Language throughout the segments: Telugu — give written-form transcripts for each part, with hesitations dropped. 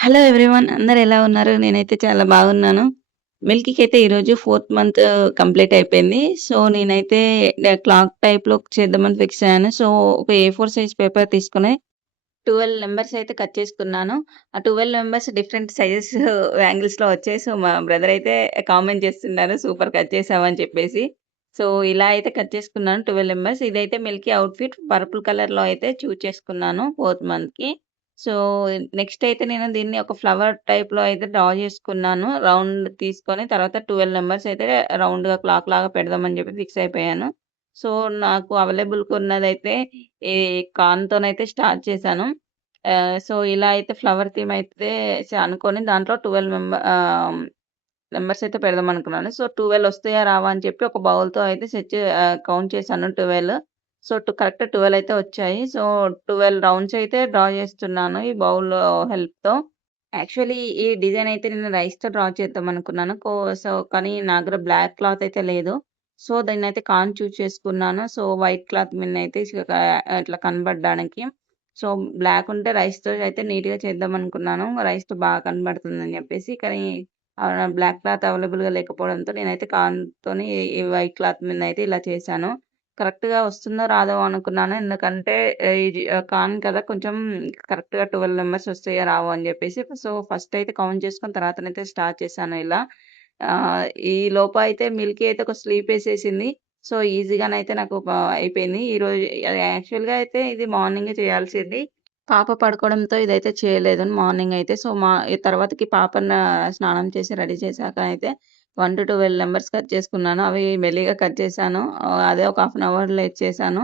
హలో ఎవ్రీవన్ అందరూ ఎలా ఉన్నారు? నేనైతే చాలా బాగున్నాను. మిల్కీకైతే ఈరోజు ఫోర్త్ మంత్ కంప్లీట్ అయిపోయింది. సో, నేనైతే క్లాక్ టైప్‌లో చేద్దామని ఫిక్స్ అయ్యాను. సో, ఒక ఏ4 సైజ్ పేపర్ తీసుకొని 12 నంబర్స్ అయితే కట్ చేసుకున్నాను. ఆ 12 నంబర్స్ డిఫరెంట్ సైజెస్ యాంగిల్స్‌లో వచ్చాయి. సో, మా బ్రదర్ అయితే కామెంట్ చేస్తున్నారు సూపర్ కట్ చేసావు అని చెప్పేసి. సో, ఇలా అయితే కట్ చేసుకున్నాను 12 నంబర్స్. ఇదైతే మిల్కీ అవుట్‌ఫిట్ పర్పుల్ కలర్‌లో అయితే చూజ్ చేసుకున్నాను ఫోర్త్ మంత్‌కి. సో, నెక్స్ట్ అయితే నేను దీన్ని ఒక ఫ్లవర్ టైప్‌లో అయితే డ్రా చేసుకున్నాను. రౌండ్ తీసుకొని తర్వాత 12 నంబర్స్ అయితే రౌండ్‌గా క్లాక్‌లాగా పెడదామని చెప్పి ఫిక్స్ అయిపోయాను. సో, నాకు అవైలబుల్‌గా ఉన్నదైతే ఈ కార్న్‌తోనైతే స్టార్ట్ చేశాను. సో, ఇలా అయితే ఫ్లవర్ థీమ్ అయితే అనుకోని దాంట్లో 12 నంబర్స్ అయితే పెడదామనుకున్నాను. సో, 12 వస్తాయా రావా అని చెప్పి ఒక బౌల్‌తో అయితే కౌంట్ చేశాను 12. సో, కరెక్ట్ 12 అయితే వచ్చాయి. సో, 12 రౌండ్స్ అయితే డ్రా చేస్తున్నాను ఈ బౌల్ హెల్ప్‌తో. యాక్చువల్లీ ఈ డిజైన్ అయితే నేను రైస్‌తో డ్రా చేద్దామనుకున్నాను. కానీ నా దగ్గర బ్లాక్ క్లాత్ అయితే లేదు. సో, దీన్నైతే కార్న్ చూజ్ చేసుకున్నాను. సో, వైట్ క్లాత్ మీదనైతే ఇట్లా కనపడడానికి. సో, బ్లాక్ ఉంటే రైస్‌తో అయితే నీట్‌గా చేద్దామనుకున్నాను. రైస్‌తో బాగా కనపడుతుందని చెప్పేసి. కానీ బ్లాక్ క్లాత్ అవైలబుల్‌గా లేకపోవడంతో నేనైతే కార్న్‌తోని ఈ వైట్ క్లాత్ మీదనైతే ఇలా చేశాను. కరెక్ట్‌గా వస్తుందో రాదో అనుకున్నాను. ఎందుకంటే ఇది కార్న్ కదా! కొంచెం కరెక్ట్‌గా 12 మెంబర్స్ వస్తాయో రావో అని జెప్పేసి. సో, ఫస్ట్ అయితే కౌంట్ చేసుకొని తర్వాతనైతే స్టార్ట్ చేశాను ఇలా. ఈ లోపు అయితే మిల్కీ అయితే ఒక స్లీపేసేసింది. సో, ఈజీగానైతే నాకు అయిపోయింది. ఈరోజు యాక్చువల్‌గా అయితే ఇది మార్నింగే చేయాల్సింది. పాప పడుకోవడంతో ఇదైతే చేయలేదు మార్నింగ్ అయితే. సో, ఈ తర్వాతకి పాపని స్నానం చేసి రెడీ చేశాక అయితే 1-12 నంబర్స్ కట్ చేసుకున్నాను. అవి మెల్లిగా కట్ చేశాను. అదే ఒక హాఫ్ అన్ అవర్‌లో ఇచ్చేసాను.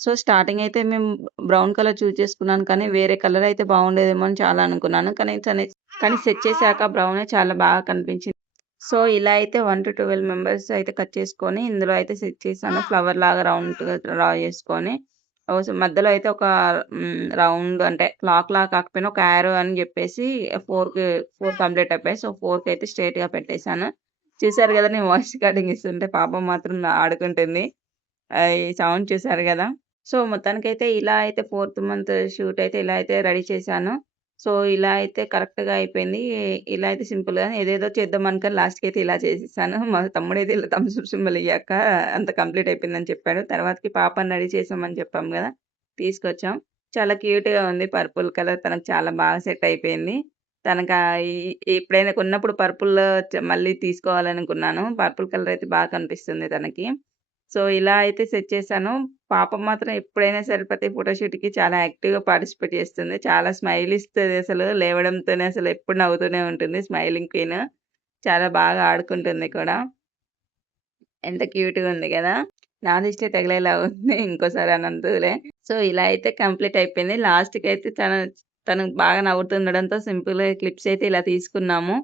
సో, స్టార్టింగ్ అయితే మేము బ్రౌన్ కలర్ చూజ్ చేసుకున్నాను. కానీ వేరే కలర్ అయితే బాగుండేదేమో అని చాలా అనుకున్నాను. కానీ సెట్ చేశాక బ్రౌనే చాలా బాగా కనిపించింది. సో, ఇలా అయితే 1-12 మెంబర్స్ అయితే కట్ చేసుకొని ఇందులో అయితే సెట్ చేశాను. ఫ్లవర్‌లాగా రౌండ్‌గా డ్రా చేసుకొని. సో, మధ్యలో అయితే ఒక రౌండ్ అంటే క్లాక్‌లాగా కాకపోయినా ఒక యారో అని చెప్పేసి 4 కంప్లీట్ అయిపోయాయి. సో, 4 అయితే స్ట్రెయిట్‌గా పెట్టేసాను. చూసారు గదా! నేను వాయిస్ రికార్డింగ్ ఇస్తుంటే పాప మాత్రం ఆడుకుంటుంది. ఈ సౌండ్ చూసారు గదా! సో, మొత్తానికైతే ఇలా అయితే ఫోర్త్ మంత్ షూట్ అయితే ఇలా అయితే రెడీ చేశాను. సో, ఇలా అయితే కరెక్ట్‌గా అయిపోయింది. ఇలా అయితే సింపుల్‌గా ఏదేదో చేద్దామనుకోని లాస్ట్‌కైతే ఇలా చేసేసాను. మా తమ్ముడైతే ఇలా థమ్స్ అప్ సింబల్ ఇయ్యాక అంత కంప్లీట్ అయిపోయిందని చెప్పాడు. తర్వాతకి పాపని రెడీ చేసామని చెప్పాం గదా! తీసుకొచ్చాం. చాలా క్యూట్‌గా ఉంది. పర్పుల్ కలర్ తనకు చాలా బాగా సెట్ అయిపోయింది. తనకా ఈ ఎప్పుడైనా కొన్నప్పుడు పర్పుల్ మళ్ళీ తీసుకోవాలనుకున్నాను. పర్పుల్ కలర్ అయితే బాగా కనిపిస్తుంది తనకి. సో, ఇలా అయితే సెట్ చేశాను. పాప మాత్రం ఎప్పుడైనా సరే ప్రతి ఫోటోషూట్‌కి చాలా యాక్టివ్‌గా పార్టిసిపేట్ చేస్తుంది. చాలా స్మైల్ ఇస్తదసలు. లేవడంతోనే అసలు ఎప్పుడు నవ్వుతూనే ఉంటుంది. Smiling queen. చాలా బాగా ఆడుకుంటుంది కూడా. ఎంత క్యూట్‌గా ఉంది గదా! నా దిష్టే తగిలేలా ఉంది. ఇంకోసారి అనందులే. సో, ఇలా అయితే కంప్లీట్ అయిపోయింది. లాస్ట్‌కైతే తను బాగా నవ్వుతుండడంతో సింపుల్‌గా క్లిప్స్ అయితే ఇలా తీసుకున్నాము.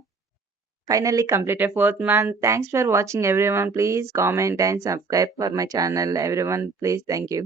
Finally completed fourth month. Thanks for watching everyone. Please comment and subscribe for my channel. Everyone, please. Thank you.